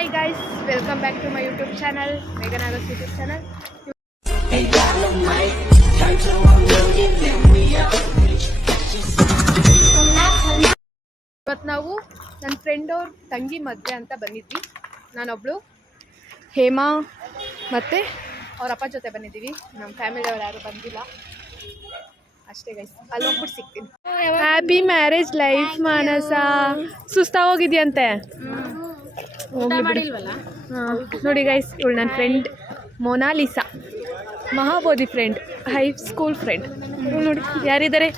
Hi guys, welcome back to my YouTube channel, Megan Agas YouTube channel. ಇವತ್ತು ನಾವು ನನ್ನ friend ಅವ್ರ ತಂಗಿ ಮದುವೆ ಅಂತ ಬಂದಿದ್ವಿ. ನಾನೊಬ್ಳು ಹೇಮಾ ಮತ್ತು ಅವ್ರ ಅಪ್ಪ ಜೊತೆ ಬಂದಿದ್ದೀವಿ. ನಮ್ಮ ಫ್ಯಾಮಿಲಿಯವ್ರು ಯಾರು ಬಂದಿಲ್ಲ ಅಷ್ಟೇ ಗೈಸ್. ಅಲ್ಲಿ ಹೋಗ್ಬಿಟ್ಟು ಸಿಗ್ತೀನಿ. ಹ್ಯಾಪಿ ಮ್ಯಾರೇಜ್ ಲೈಫ್ ಮಾನಸ. ಸುಸ್ತಾ ಹೋಗಿದ್ಯಂತೆ. ನೋಡಿ ಗೈಸ್, ಇವಳು ನನ್ನ friend Mona Lisa, Mahabodhi friend, high school friend. ನೋಡಿ ಯಾರಿದ್ದಾರೆ,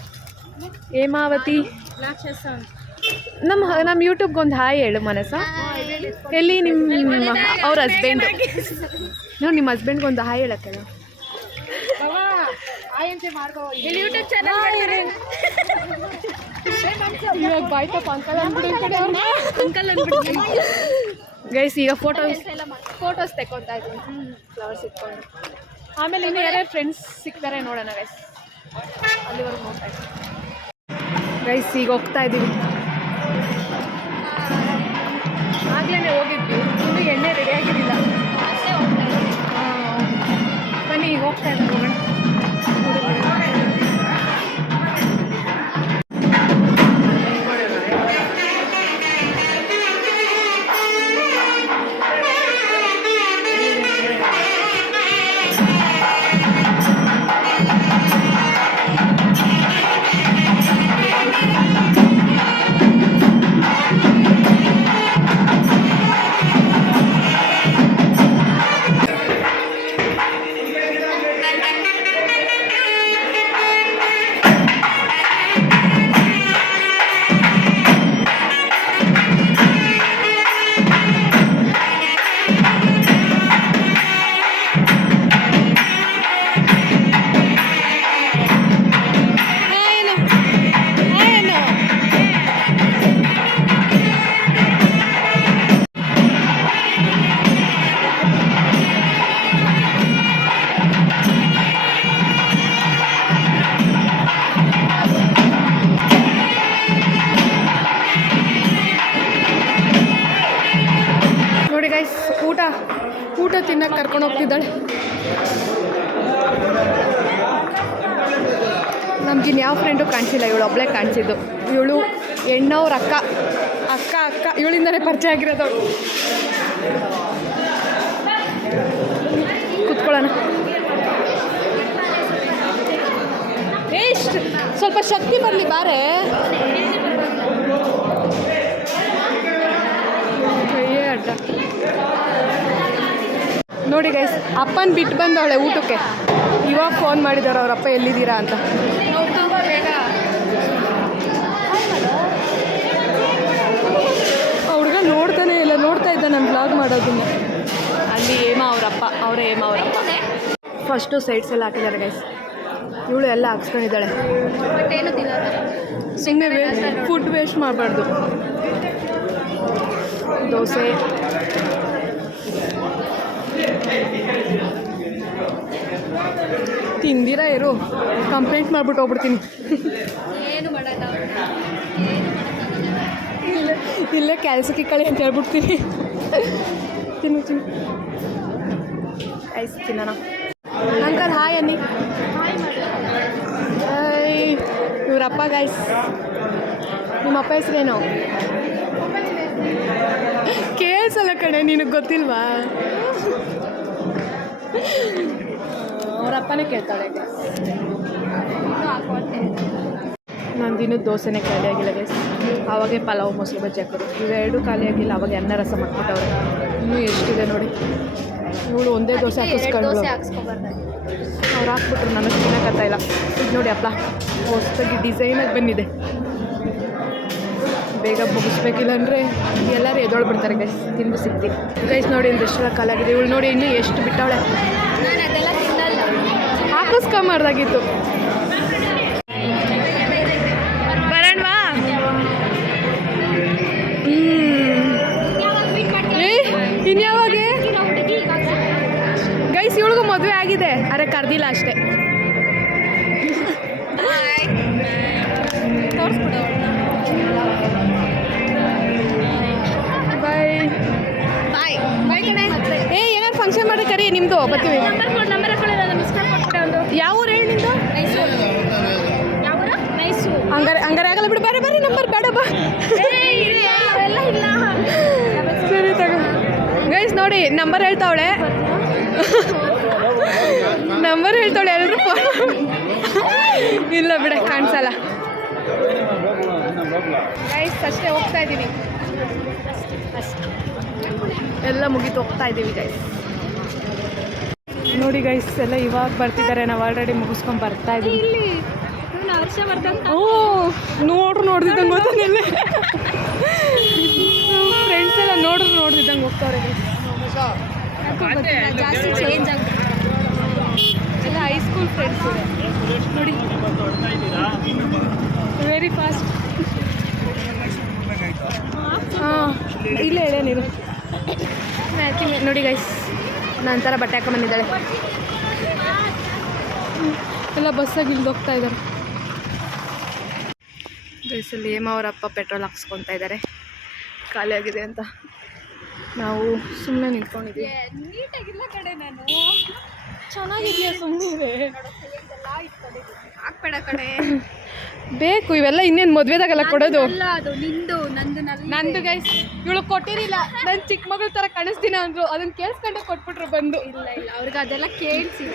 ಹೇಮಾವತಿ. ನಮ್ಮ ಯೂಟ್ಯೂಬ್ಗೆ ಒಂದು ಹಾಯ್ ಹೇಳು ಮನಸ. ಎಲ್ಲಿ ನಿಮ್ಮ ಅವ್ರ ಹಸ್ಬೆಂಡ್? ನೋಡಿ ನಿಮ್ಮ ಹಸ್ಬೆಂಡ್ಗೆ ಒಂದು ಹಾಯ್ ಹೇಳಕ್ಕಲ್ಲ. ಇವಾಗ ಬಾಯ್ತಪ್ಪ ಅಂಕಲ್ ಗೈಸ್. ಈಗ ಫೋಟೋಸ್ ತೆಕ್ಕೊತಾ ಇದ್ದೀನಿ ಫ್ಲವರ್ಸ್ ಇಟ್ಕೊಂಡು. ಆಮೇಲೆ ಇನ್ನು ಯಾರ್ಯಾರು ಫ್ರೆಂಡ್ಸ್ ಸಿಗ್ತಾರೆ ನೋಡೋಣ ಗೈಸ್. ಅಲ್ಲಿವರೆಗೂ ಹೋಗ್ತಾ ಇದ್ದೀನಿ ಗೈಸ್. ಈಗ ಹೋಗ್ತಾ ಇದ್ದೀವಿ. ಆಗ್ಲೇ ಹೋಗಿದ್ವಿ, ಇನ್ನೂ ಎಣ್ಣೆ ರೆಡಿ ಆಗಿರಲಿಲ್ಲ. ಬನ್ನಿ ಈಗ ಹೋಗ್ತಾ ಇದ್ದೀವಿ, ಹೋಗೋಣ. ಊಟ ತಿನ್ನಕ್ಕೆ ಕರ್ಕೊಂಡು ಹೋಗ್ತಿದ್ದಾಳೆ. ನಮ್ಗಿನ್ ಯಾವ ಫ್ರೆಂಡು ಕಾಣಿಸಿಲ್ಲ, ಇವಳು ಒಬ್ಬಳೇ ಕಾಣಿಸಿದ್ದು. ಇವಳು ಹೆಣ್ಣವ್ರ ಅಕ್ಕ ಇವಳಿಂದಲೇ ಪರಿಚಯ ಆಗಿರೋದವಳು. ಕುತ್ಕೊಳ್ಳೋಣ. ಎಷ್ಟು ಸ್ವಲ್ಪ ಶಕ್ತಿ ಬರಲಿ ಬಾರೆ. ಕೈಯೇ ಅಡ್ಡ. ನೋಡಿ ಗೈಸ್, ಅಪ್ಪನ ಬಿಟ್ಟು ಬಂದವಳೆ ಊಟಕ್ಕೆ. ಇವಾಗ ಫೋನ್ ಮಾಡಿದ್ದಾರೆ ಅವರಪ್ಪ ಎಲ್ಲಿದ್ದೀರಾ ಅಂತ. ತುಂಬ ಬೇಗ ಹುಡುಗ ನೋಡ್ತಾನೆ ಇಲ್ಲ, ನೋಡ್ತಾ ಇದ್ದ ನಾನು ಬ್ಲಾಗ್ ಮಾಡೋದನ್ನು. ಅಲ್ಲಿ ಹೇಮಾ ಅವರಪ್ಪ, ಅವರೇ ಹೇಮಾ ಅವರಪ್ಪ. ಫಸ್ಟು ಸೈಡ್ಸ್ ಎಲ್ಲ ಹಾಕಿದ್ದಾರೆ ಗೈಸ್. ಇವಳು ಎಲ್ಲ ಹಾಕ್ಸ್ಕೊಂಡಿದ್ದಾಳೆ. ಸುಮ್ಮನೆ ಫುಡ್ ವೇಸ್ಟ್ ಮಾಡಬಾರ್ದು. ದೋಸೆ, ತಿಂದಿರಾ ಇರು, ಕಂಪ್ಲೇಂಟ್ ಮಾಡ್ಬಿಟ್ಟು ಹೋಗ್ಬಿಡ್ತೀನಿ. ಇಲ್ಲೇ ಕೆಲಸಕ್ಕೆ ಕಳಿ ಅಂತ ಹೇಳ್ಬಿಡ್ತೀನಿ. ತಿನ್ನು ಐಸ್ ತಿನ್ನೋಣ. ಅಂಕಲ್ ಹಾಯ್ ಅನ್ನಿ. ಇವರಪ್ಪ ಗೈಸ್. ನಿಮ್ಮಪ್ಪ ಹೆಸ್ರೇನು? ಕೇಳಿಸಲ್ಲ ಕಣೆ, ನಿನಗೆ ಗೊತ್ತಿಲ್ವಾ? ಅವರಪ್ಪನೇ ಕೇಳ್ತಾಳೆ. ನಂದಿನ್ನೂ ದೋಸೆನೇ ಖಾಲಿ ಆಗಿಲ್ಲ ಗೈಸ್. ಆವಾಗೇ ಪಲಾವ್ ಮೊಸರು ಬಜ್ಜಿ ಹಾಕೋರು. ಇವೆರಡೂ ಖಾಲಿ ಆಗಿಲ್ಲ. ಅವಾಗ ಅನ್ನ ರಸ ಮಾಡ್ಕೊಟ್ಟವ್ರೆ. ಇನ್ನೂ ಎಷ್ಟಿದೆ ನೋಡಿ. ಇವಳು ಒಂದೇ ದೋಸೆ ಹಾಕಿಸ್ಕೊಂಡು ಅವ್ರು ಹಾಕ್ಬಿಟ್ರು, ನನಗೆ ತಿನ್ನಕತ್ತಾ ಇಲ್ಲ. ಇದು ನೋಡಿ ಹಪ್ಳ ಹೊಸದಾಗಿ ಡಿಸೈನಾಗಿ ಬಂದಿದೆ. ಬೇಗ ಮುಗಿಸ್ಬೇಕಿಲ್ಲ ಅಂದರೆ ಎಲ್ಲರೂ ಎದೊಳ್ಬಿಡ್ತಾರೆ ಗೈಸ್. ತಿಂದು ಸಿಗ್ತೀನಿ ಗೈಸ್. ನೋಡಿ ಒಂದೆಷ್ಟೆಲ್ಲ ಕಾಲಾಗಿದೆ. ಇವಳು ನೋಡಿ ಇನ್ನೂ ಎಷ್ಟು ಬಿಟ್ಟವಳೆ. ಹಾಕಿಸ್ಕೊಂಬಾರ್ದಾಗಿತ್ತು. ಬರೋಣವಾ? ಇನ್ಯಾವಾಗ ಗೈಸ್? ಇವಳಿಗೂ ಮದುವೆ ಆಗಿದೆ, ಅರೆ ಕರ್ದಿಲ್ಲ ಅಷ್ಟೇ. ಬಾಯ್ ಬಾಯ್. ಫಂಕ್ಷನ್ ಮಾಡಿ ಕರಿ ನಿಮ್ಮದು ಬರ್ತೀವಿ. ಯಾವ ಊರು ಹೇಳಿ ನಿಮ್ಮದು? ಹಂಗಾರೆ ಆಗಲ್ಲ ಬಿಡು. ಬರ್ರಿ ನಂಬರ್ ಬೇಡ ಬಾ. ಸರಿ ತಗೋ ಗೈಸ್. ನೋಡಿ ನಂಬರ್ ಹೇಳ್ತಾವಳೆ ಎಲ್ಲರೂ ಇಲ್ಲ ಬಿಡ ಕಾಣಿಸಲ್ಲ ಗೈಸ್. ಅಷ್ಟೇ ಹೋಗ್ತಾ ಇದ್ದೀವಿ, ಎಲ್ಲ ಮುಗೀತು ಹೋಗ್ತಾ ಇದ್ದೀವಿ ಗೈಸ್. ನೋಡಿ ಗೈಸ್ ಎಲ್ಲ ಇವಾಗ ಬರ್ತಿದ್ದಾರೆ. ನಾವು ಆಲ್ರೆಡಿ ಮುಗಿಸ್ಕೊಂಡು ಬರ್ತಾ ಇದ್ದೀವಿ. ಓ ನೋಡ್ದಿದ್ದಂಗೆ ಗೊತ್ತಾಗಿಲ್ಲ. ಫ್ರೆಂಡ್ಸ್ ಎಲ್ಲ ನೋಡ್ದಿದ್ದಂಗೆ ಹೋಗ್ತಾವ್ರೆ ಜಾಸ್ತಿ ಚೇಂಜ್ ಆಗುತ್ತೆ. ಎಲ್ಲ ಹೈಸ್ಕೂಲ್ ಫ್ರೆಂಡ್ಸ್ ನೋಡಿ, ವೆರಿ ಫಾಸ್ಟ್. ಹಾಂ ಇಲ್ಲೇ ಹೇಳೇ ನೀರು ನೋಡಿ ಗೈಸ್. ನಂತರ ಬಟ್ಟೆ ಹಾಕೊಂಬಂದಿದ್ದಾಳೆ. ಎಲ್ಲ ಬಸ್ಸಾಗಿ ಇಳ್ದು ಹೋಗ್ತಾ ಇದ್ದಾರೆ ಗೈಸಲ್ಲಿ. ಹೇಮ ಅವರ ಅಪ್ಪ ಪೆಟ್ರೋಲ್ ಹಾಕ್ಸ್ಕೊತಾ ಇದ್ದಾರೆ, ಖಾಲಿ ಆಗಿದೆ ಅಂತ. ನಾವು ಸುಮ್ಮನೆ ನಿಂತ್ಕೊಂಡಿದ್ದೀವಿ. ನೀಟಾಗಿಲ್ಲ ಕಡೆ, ನಾನು ಚೆನ್ನಾಗಿದೆಯಾ ಸುಮ್ಮನೆ ಹಾಕ್ಬೇಡ ಕಡೆ. ಬೇಕು ಇವೆಲ್ಲ ಇನ್ನೇನು ಮದುವೆದಾಗೆಲ್ಲ ಕೊಡೋದು. ನಂದು ಗೈಸ್. ಇವಳು ಕೊಟ್ಟಿರಲಿಲ್ಲ, ನಾನು ಚಿಕ್ಕ ಮಗಳ ಥರ ಕಾಣಿಸ್ತೀನಿ ಅಂದರು. ಅದನ್ನು ಕೇಳಿಸ್ಕೊಂಡೆ ಕೊಟ್ಬಿಟ್ರು ಬಂದು. ಇಲ್ಲ ಅವ್ರಿಗೆ ಅದೆಲ್ಲ ಕೇಳಿಸಿ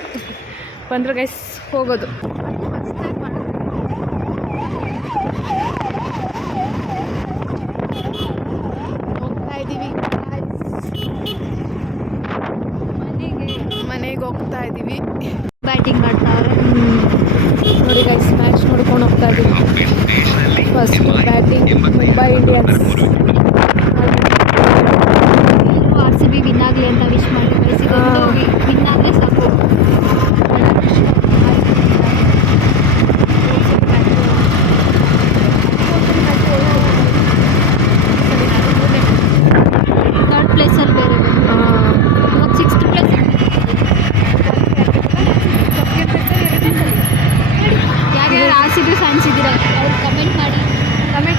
ಬಂದರು ಗೈಸ್. ಹೋಗೋದು ಮನೆಗೆ ಹೋಗ್ತಾ ಇದ್ದೀವಿ. ಬ್ಯಾಟಿಂಗ್ ಮಾಡ್ತಾರೆ ನೋಡಿ ಗೈಸ್. ಮ್ಯಾಚ್ ನೋಡ್ಕೊಂಡು ಹೋಗ್ತಾ ಇದ್ದೀವಿ. First batting Mumbai Indians. RCB win ಆಗಲಿ ಅಂತ ವಿಶ್ ಮಾಡಿ ಗೈಸ್. ವಿನ್ ಆಗಲಿ ಸಾಕು. ಥರ್ಡ್ ಪ್ಲೇಸಲ್ಲಿ ಬೇರೆ ಮತ್ತು 6th ಪ್ಲೇಸ್. ಯಾರ್ಯಾರು RCB ಫ್ಯಾನ್ಸ್ ಇದ್ದೀರಾ ಅವ್ರು ಕಮೆಂಟ್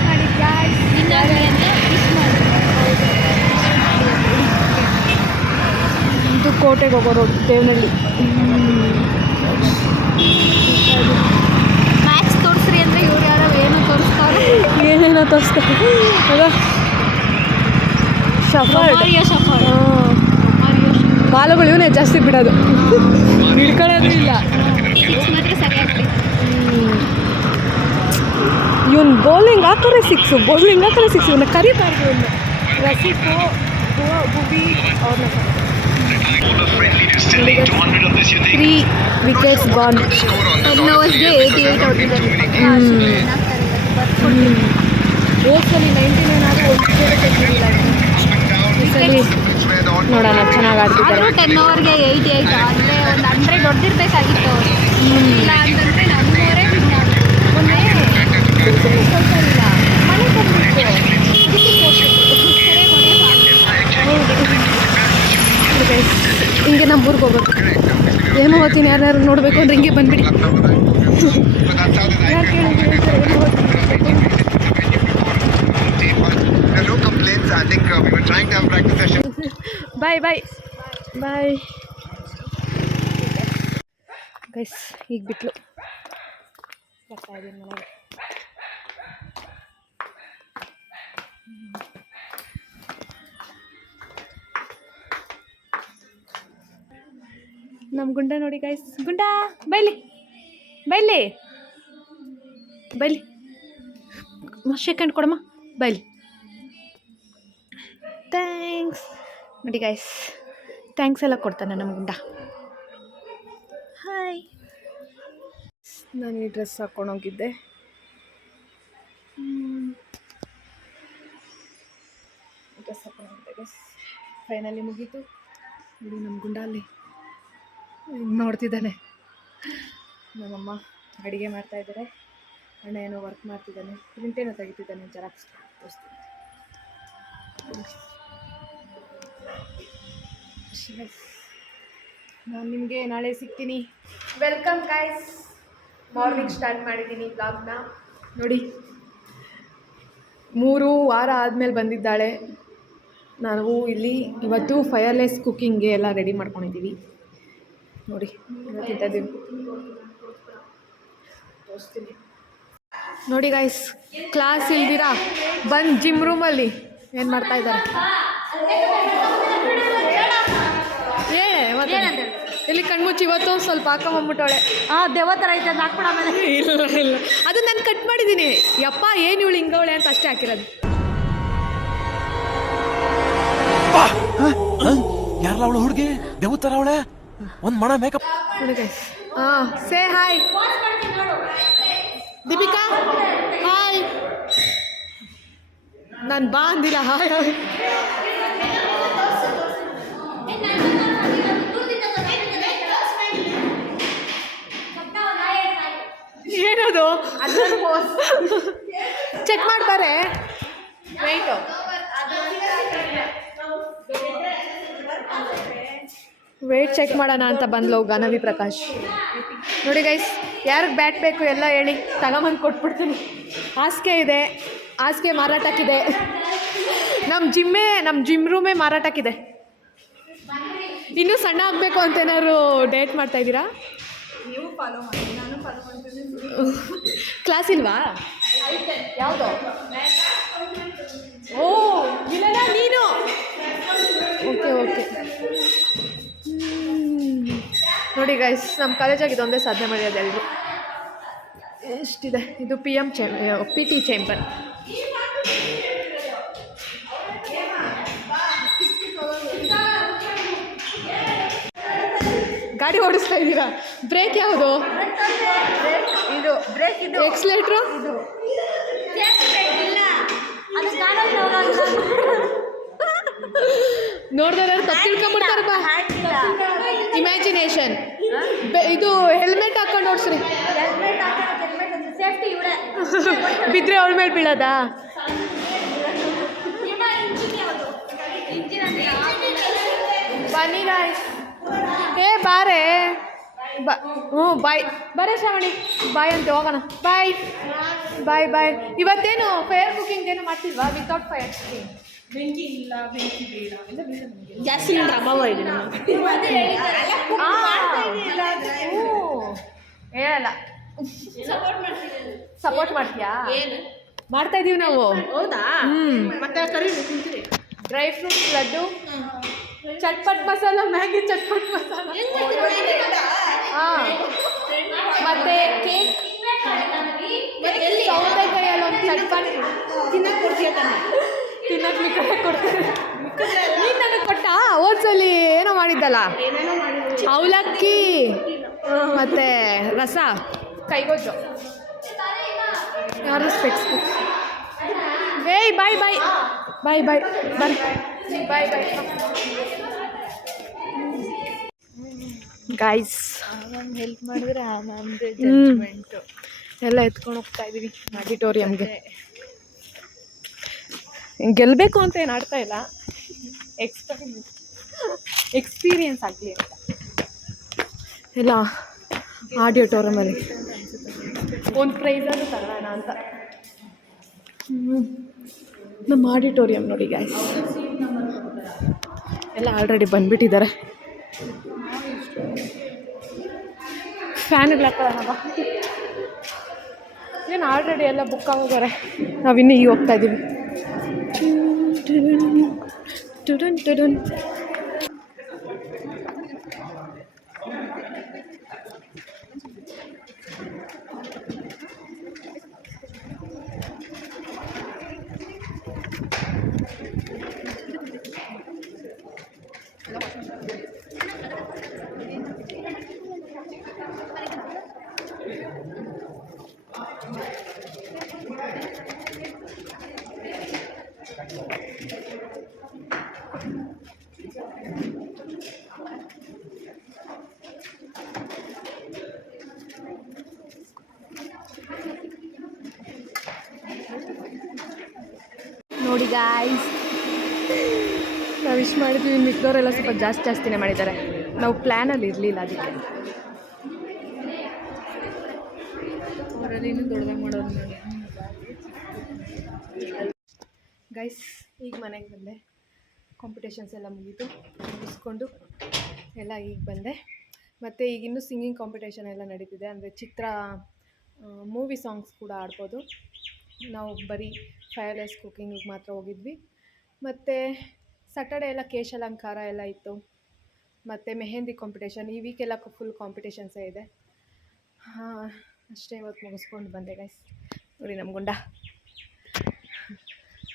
ಮಾಡಿ ಗಾಯ್ಸ್. ವಿನ್ ಆಗಲಿ ಅಂತ ವಿಶ್ ಮಾಡಿ. ಇದು ಕೋಟೆಗೆ ಹೋಗೋ ರೋಡ್, ದೇವನಹಳ್ಳಿ. ಮ್ಯಾಚ್ ತೋರಿಸ್ರಿ ಅಂದರೆ ಇವ್ರು ಯಾರೋ ಏನೋ ತೋರಿಸ್ತಾರೆ, ಏನೇನೋ ತೋರಿಸ್ತಾರೆ. ಅದ ಶಫರ್ ಬಾಲುಗಳು ಇವನೇ ಜಾಸ್ತಿ ಬಿಡೋದು, ಹಿಡ್ಕೊಳ್ಳೋದು ಇಲ್ಲ. ಇವನು ಬೌಲಿಂಗ್ ಹಾಕೋರೆ ಸಿಕ್ಸು, ಇವನ್ನ ಕರೀಬಾರ್ದು. ಇವನು ರಫೀಕು ಬುಬಿ ಅವ್ರನ್ನ 3 ವಿಕೆಟ್ಸ್ ಗಾನ್. 10 ಓವರ್ಸ್ಗೆ 88 ಹೊಡೆದಿದ್ದಾರೆ. ಓದ್ಸಲಿ 99 ಆದರೂ ಒಂದು ವಿಕೆಟ್ ತೆಗೆದಿಲ್ಲ. ನೋಡೋಣ, ಚೆನ್ನಾಗಿ ಆಡ್ತಿದ್ದಾರೆ. 10 ಓವರ್ಗೆ 88 ಅಂದರೆ ಒಂದು 100 ಹೊಡೆದಿರ್ಬೇಕಾಗಿತ್ತು ಅವರು. ಇಲ್ಲ ಅಂತಂದರೆ ನಮ್ಮವರೇ ವಿನ್ ಆಗೋದು. ಮೊನ್ನೆ ಸ್ವಲ್ಪ ಇಲ್ಲ ಮನೆ ಹಿಂಗೆ ನಮ್ಮ ಊರಿಗೆ ಹೋಗೋದು. ಹೇಮಾವತಿನ ಯಾರ್ಯಾರು ನೋಡಬೇಕು ಅಂದ್ರೆ ಹಿಂಗೆ ಬಂದ್ಬಿಡಿ. Bye guys. ಈಗ ಬಿಟ್ಲು ಬರ್ತಾ ಇದ್ದೀನಿ ಮನೆಗೆ. ನಮ್ಮ ಗುಂಡ ನೋಡಿ ಗೈಸ್. ಗುಂಡ ಬೈಲಿ ಸೆಕೆಂಡ್ ಕೊಡಮ್ಮ, ಬೈಲಿ. ಥ್ಯಾಂಕ್ಸ್ ನೋಡಿ ಗೈಸ್, ಥ್ಯಾಂಕ್ಸ್ ಎಲ್ಲ ಕೊಡ್ತಾನೆ ನಮ್ಮ ಗುಂಡ. ಹಾಯ್. ನಾನು ಈ ಡ್ರೆಸ್ ಹಾಕ್ಕೊಂಡೋಗಿದ್ದೆ. ಡ್ರೆಸ್ ಹಾಕ್ಕೊಂಡೋಗಿದ್ದೆ ಗೈಸ್. ಫೈನಲಿ ಮುಗೀತು ನೋಡಿ. ನಮ್ಮ ಗುಂಡ ಅಲ್ಲಿ ನೋಡ್ತಿದ್ದಾನೆ. ನಮ್ಮಮ್ಮ ಅಡುಗೆ ಮಾಡ್ತಾಯಿದ್ದಾರೆ, ಅಣ್ಣ ಏನೋ ವರ್ಕ್ ಮಾಡ್ತಿದ್ದಾನೆ, ಪ್ರಿಂಟೇನೋ ತೆಗಿತಿದ್ದಾನೆ, ಜೆರಾಕ್ಸ್ ತೋರಿಸ್ತೀನಿ. ನಾನು ನಿಮಗೆ ನಾಳೆ ಸಿಗ್ತೀನಿ. Welcome guys. ಮಾರ್ನಿಂಗ್ ಸ್ಟಾರ್ಟ್ ಮಾಡಿದ್ದೀನಿ ಬ್ಲಾಗ್ನ ನೋಡಿ. 3 ವಾರ ಆದಮೇಲೆ ಬಂದಿದ್ದಾಳೆ. ನಾವು ಇಲ್ಲಿ ಇವತ್ತು ಫೈರ್ಲೆಸ್ ಕುಕ್ಕಿಂಗ್ಗೆ ಎಲ್ಲ ರೆಡಿ ಮಾಡ್ಕೊಂಡಿದ್ದೀವಿ ನೋಡಿ. ತಿಂತಿದ್ದೀವಿ ತೋರಿಸ್ತೀನಿ ನೋಡಿ ಗೈಸ್. ಕ್ಲಾಸ್ ಇಲ್ದಿರಾ ಬಂದು ಜಿಮ್ ರೂಮಲ್ಲಿ ಏನು ಮಾಡ್ತಾ ಇದ್ದಾರೆ ಹೇಳೆ ಮತ್ತೆ. ಇಲ್ಲಿ ಕಣ್ಮುಚ್ಚಿ ಇವತ್ತು ಸ್ವಲ್ಪ ಹಾಕೊಂಬಂದ್ಬಿಟ್ಟವಳೆ. ದೆವ್ವ ಥರ ಐತೆ ಅದು ಹಾಕ್ಬಿಡ. ಇಲ್ಲ ಇಲ್ಲ, ಅದು ನಾನು ಕಟ್ ಮಾಡಿದ್ದೀನಿ. ಯಪ್ಪ ಏನು ಇವಳು ಹಿಂಗವಳೆ ಅಂತ ಅಷ್ಟೇ ಹಾಕಿರೋದು. ಯಾರಲ್ಲ ಅವಳು ಹುಡುಗಿ ದೇವ್ ತರ ಅವಳೆ ಒಂದ್ ಮಣ makeup. Say hi Deepika. Hi. ನಾನು ಬಾ ಅಂದಿಲ್ಲ. Hi hi. ಏನದು ಚೆಕ್ ಮಾಡ್ತಾರೆ ವೆಯ್ಟು. ವೆಯ್ಟ್ ಚೆಕ್ ಮಾಡೋಣ ಅಂತ ಬಂದ್ಲು ಗಾನವಿ ಪ್ರಕಾಶ್. ನೋಡಿ ಗೈಸ್, ಯಾರಿಗೆ ಬ್ಯಾಟ್ ಬೇಕು ಎಲ್ಲ ಹೇಳಿ ತಗೊಂಬಂದು ಕೊಟ್ಬಿಡ್ತೀನಿ. ಹಾಸಿಗೆ ಇದೆ, ಹಾಸಿಗೆ ಮಾರಾಟಕ್ಕಿದೆ. ನಮ್ಮ ಜಿಮ್ ರೂಮೇ ಮಾರಾಟಕ್ಕಿದೆ. ಇನ್ನೂ ಸಣ್ಣ ಆಗಬೇಕು ಅಂತ ಏನಾದ್ರು ಡೇಟ್ ಮಾಡ್ತಾಯಿದ್ದೀರಾ? ನೀವು ಫಾಲೋ ಮಾಡಿ, ನಾನು ಫಾಲೋ ಮಾಡ್ತೀನಿ. ಕ್ಲಾಸ್ ಇಲ್ವಾ? ಯಾವುದು? ಓ ಇಲ್ಲ ನೀನು. Okay okay. ನೋಡಿ ಗೈಸ್, ನಮ್ಮ ಕಾಲೇಜಾಗಿ ಇದೊಂದೇ ಸಾಧನೆ ಮಾಡಿರೋದು ಎಲ್ಲರೂ. ಎಷ್ಟಿದೆ ಇದು? P T chamber. ಗಾಡಿ ಓಡಿಸ್ತಾ ಇದ್ದೀರಾ? ಬ್ರೇಕ್ ಯಾವುದು? ಇದು ಬ್ರೇಕ್, ಇದು ಎಕ್ಸ್ಲೇಟ್ರು. ನೋಡಿದ್ರೆ ತಪ್ಪು ತಿಳ್ಕೊಂಬಿಡ್ತಾರಪ್ಪ. ಇಮ್ಯಾಜಿನೇಷನ್. ಇದು ಹೆಲ್ಮೆಟ್ ಹಾಕೊಂಡು ಓಡಿಸ್ರಿ. ಬಿದ್ದರೆ ಅವಳ ಮೇಲೆ ಬೀಳೋದಾ? ಬನ್ನಿ ಗಾಯ್ಸ್. ಏ ಬಾರೆ ಹ್ಞೂ ಬಾಯ್. ಬರೇ ಶ್ರಾವಣಿ ಬಾಯ್ ಅಂತ ಹೋಗೋಣ. ಬಾಯ್ ಬಾಯ್ ಬಾಯ್. ಇವತ್ತೇನು ಫೈರ್ ಕುಕಿಂಗ್ ಏನು ಮಾಡ್ತಿಲ್ವಾ? Without fire cooking. ಬೆಂಕಿ ಇಲ್ಲ, ಬೆಂಕಿ ಬೇಡ. ಗ್ಯಾಸ್ ಸಿಲಿಂಡರ್ ಅಭಾವ ಇದೆ ಹೇಳಲ್ಲ. ಸಪೋರ್ಟ್ ಮಾಡ್ತೀಯಾ? ಮಾಡ್ತಾ ಇದೀವಿ ನಾವು. ಹೌದಾ? ಮತ್ತೆ ಕರಿ ತಿಂತೀರಿ. ಡ್ರೈ ಫ್ರೂಟ್ಸ್ ಲಡ್ಡು, ಚಟ್ಪಟ್ ಮಸಾಲ, ಮ್ಯಾಗಿ ಚಟ್ಪಟ್ ಮಸಾಲ, ಹಾಂ, ಮತ್ತು ಕೇಕ್, ಸೌತೆಕಾಯಲ್ಲಿ ಒಂದು ಚಟ್ಪಟ್ ತಿನ್ನಕ್ಕೆ ಕೊಡ್ತೀಯ ತಾನೆ? ತಿನ್ನಕ್ಕೆ ಈ ಕಡೆ ಕೊಡ್ತೀನಿ. ನೀನು ನನಗೆ ಕೊಟ್ಟ ಹೋದ್ಸಲಿ ಏನೋ ಮಾಡಿದ್ದಲ್ಲ, ಅವಲಕ್ಕಿ ಮತ್ತು ರಸ, ಕೈಗೊಜ್ಜು. ಯಾರು ಸ್ಪೆಕ್ಸ್? ಏಯ್ ಬಾಯ್ ಬಾಯ್ ಬಾಯ್ ಬಾಯ್ ಬಾಯ್ ಬಾಯ್ ಬಾಯ್ ಗೈಸ್. ಹೆಲ್ಪ್ ಮಾಡಿದ್ರೆ ನಮ್ಮದೇ ಜಡ್ಜ್ಮೆಂಟು. ಎಲ್ಲ ಎತ್ಕೊಂಡು ಹೋಗ್ತಾ ಇದ್ದೀವಿ ಆಡಿಟೋರಿಯಮ್ಗೆ. ಗೆಲ್ಲಬೇಕು ಅಂತ ಏನು ಆಡ್ತಾ ಇಲ್ಲ, ಎಕ್ಸ್ಪೀರಿಯನ್ಸ್ ಆಗಲಿ ಅಂತ ಎಲ್ಲ ಆಡಿಟೋರಿಯಮಲ್ಲಿ ಒಂದು ಪ್ರೈಸನ್ನು ತಗೋಣ ಅಂತ. ನಮ್ಮ ಆಡಿಟೋರಿಯಂ ನೋಡಿ ಗಾಯ್ಸ್, ಎಲ್ಲ ಆಲ್ರೆಡಿ ಬಂದುಬಿಟ್ಟಿದ್ದಾರೆ. ಫ್ಯಾನ್ಗಳು ಹಾಕೊಳ್ಳೋಣ. ಏನು ಆಲ್ರೆಡಿ ಎಲ್ಲ ಬುಕ್ ಆಗೋಗಾರೆ, ನಾವಿನ್ನೂ ಈಗ ಹೋಗ್ತಾ ಇದ್ದೀವಿ. ನೋಡಿ ಗಾಯ್ಸ್, ನಾವು ವಿಶ್ ಮಾಡಿದ್ವಿ. ಮಿಕ್ದವರೆಲ್ಲ ಸ್ವಲ್ಪ ಜಾಸ್ತಿನೇ ಮಾಡಿದ್ದಾರೆ. ನಾವು ಪ್ಲ್ಯಾನಲ್ಲಿ ಇರಲಿಲ್ಲ, ಅದಕ್ಕೆ. ಅವರಲ್ಲಿ ಇನ್ನೂ ದೊಡ್ಡದಾಗಿ ಮಾಡೋದು ನೋಡಿ ಗೈಸ್. ಈಗ ಮನೆಗೆ ಬಂದೆ. ಕಾಂಪಿಟೇಷನ್ಸ್ ಎಲ್ಲ ಮುಗಿಸ್ಕೊಂಡು ಎಲ್ಲ ಈಗ ಬಂದೆ. ಮತ್ತು ಈಗ ಇನ್ನೂ ಸಿಂಗಿಂಗ್ ಕಾಂಪಿಟೇಷನ್ ಎಲ್ಲ ನಡೀತಿದೆ. ಅಂದರೆ ಚಿತ್ರ ಮೂವಿ ಸಾಂಗ್ಸ್ ಕೂಡ ಆಡ್ಬೋದು. ನಾವು ಬರೀ ಫೈರ್ಲೆಸ್ ಕುಕ್ಕಿಂಗಿಗೆ ಮಾತ್ರ ಹೋಗಿದ್ವಿ. ಮತ್ತು ಸ್ಯಾಟರ್ಡೇ ಎಲ್ಲ ಕೇಶಾಲಂಕಾರ ಎಲ್ಲ ಇತ್ತು. ಮತ್ತು ಮೆಹಂದಿ ಕಾಂಪಿಟೇಷನ್, ಈ ವೀಕೆಲ್ಲ ಫುಲ್ ಕಾಂಪಿಟೇಷನ್ಸೇ ಇದೆ. ಅಷ್ಟೇ ಇವತ್ತು ಮುಗಿಸ್ಕೊಂಡು ಬಂದೆ ಗೈಸ್. ನೋಡಿ ನಮ್ಮ ಗುಂಡ,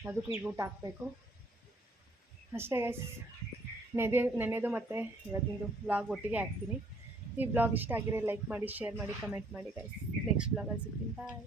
ಅದಕ್ಕೂ ಈಗ ಊಟ ಹಾಕಬೇಕು ಅಷ್ಟೇ ಗೈಸ್. ನೆನೆದು ಮತ್ತು ಇವತ್ತಿಂದು ವ್ಲಾಗ್ ಒಟ್ಟಿಗೆ ಹಾಕ್ತೀನಿ. ಈ ವ್ಲಾಗ್ ಇಷ್ಟ ಆಗಿರೋ ಲೈಕ್ ಮಾಡಿ, ಶೇರ್ ಮಾಡಿ, ಕಮೆಂಟ್ ಮಾಡಿ ಗೈಸ್. ನೆಕ್ಸ್ಟ್ ವ್ಲಾಗಲ್ಲಿ ಸಿಗ್ತೀನಿ. ಬಾಯ್.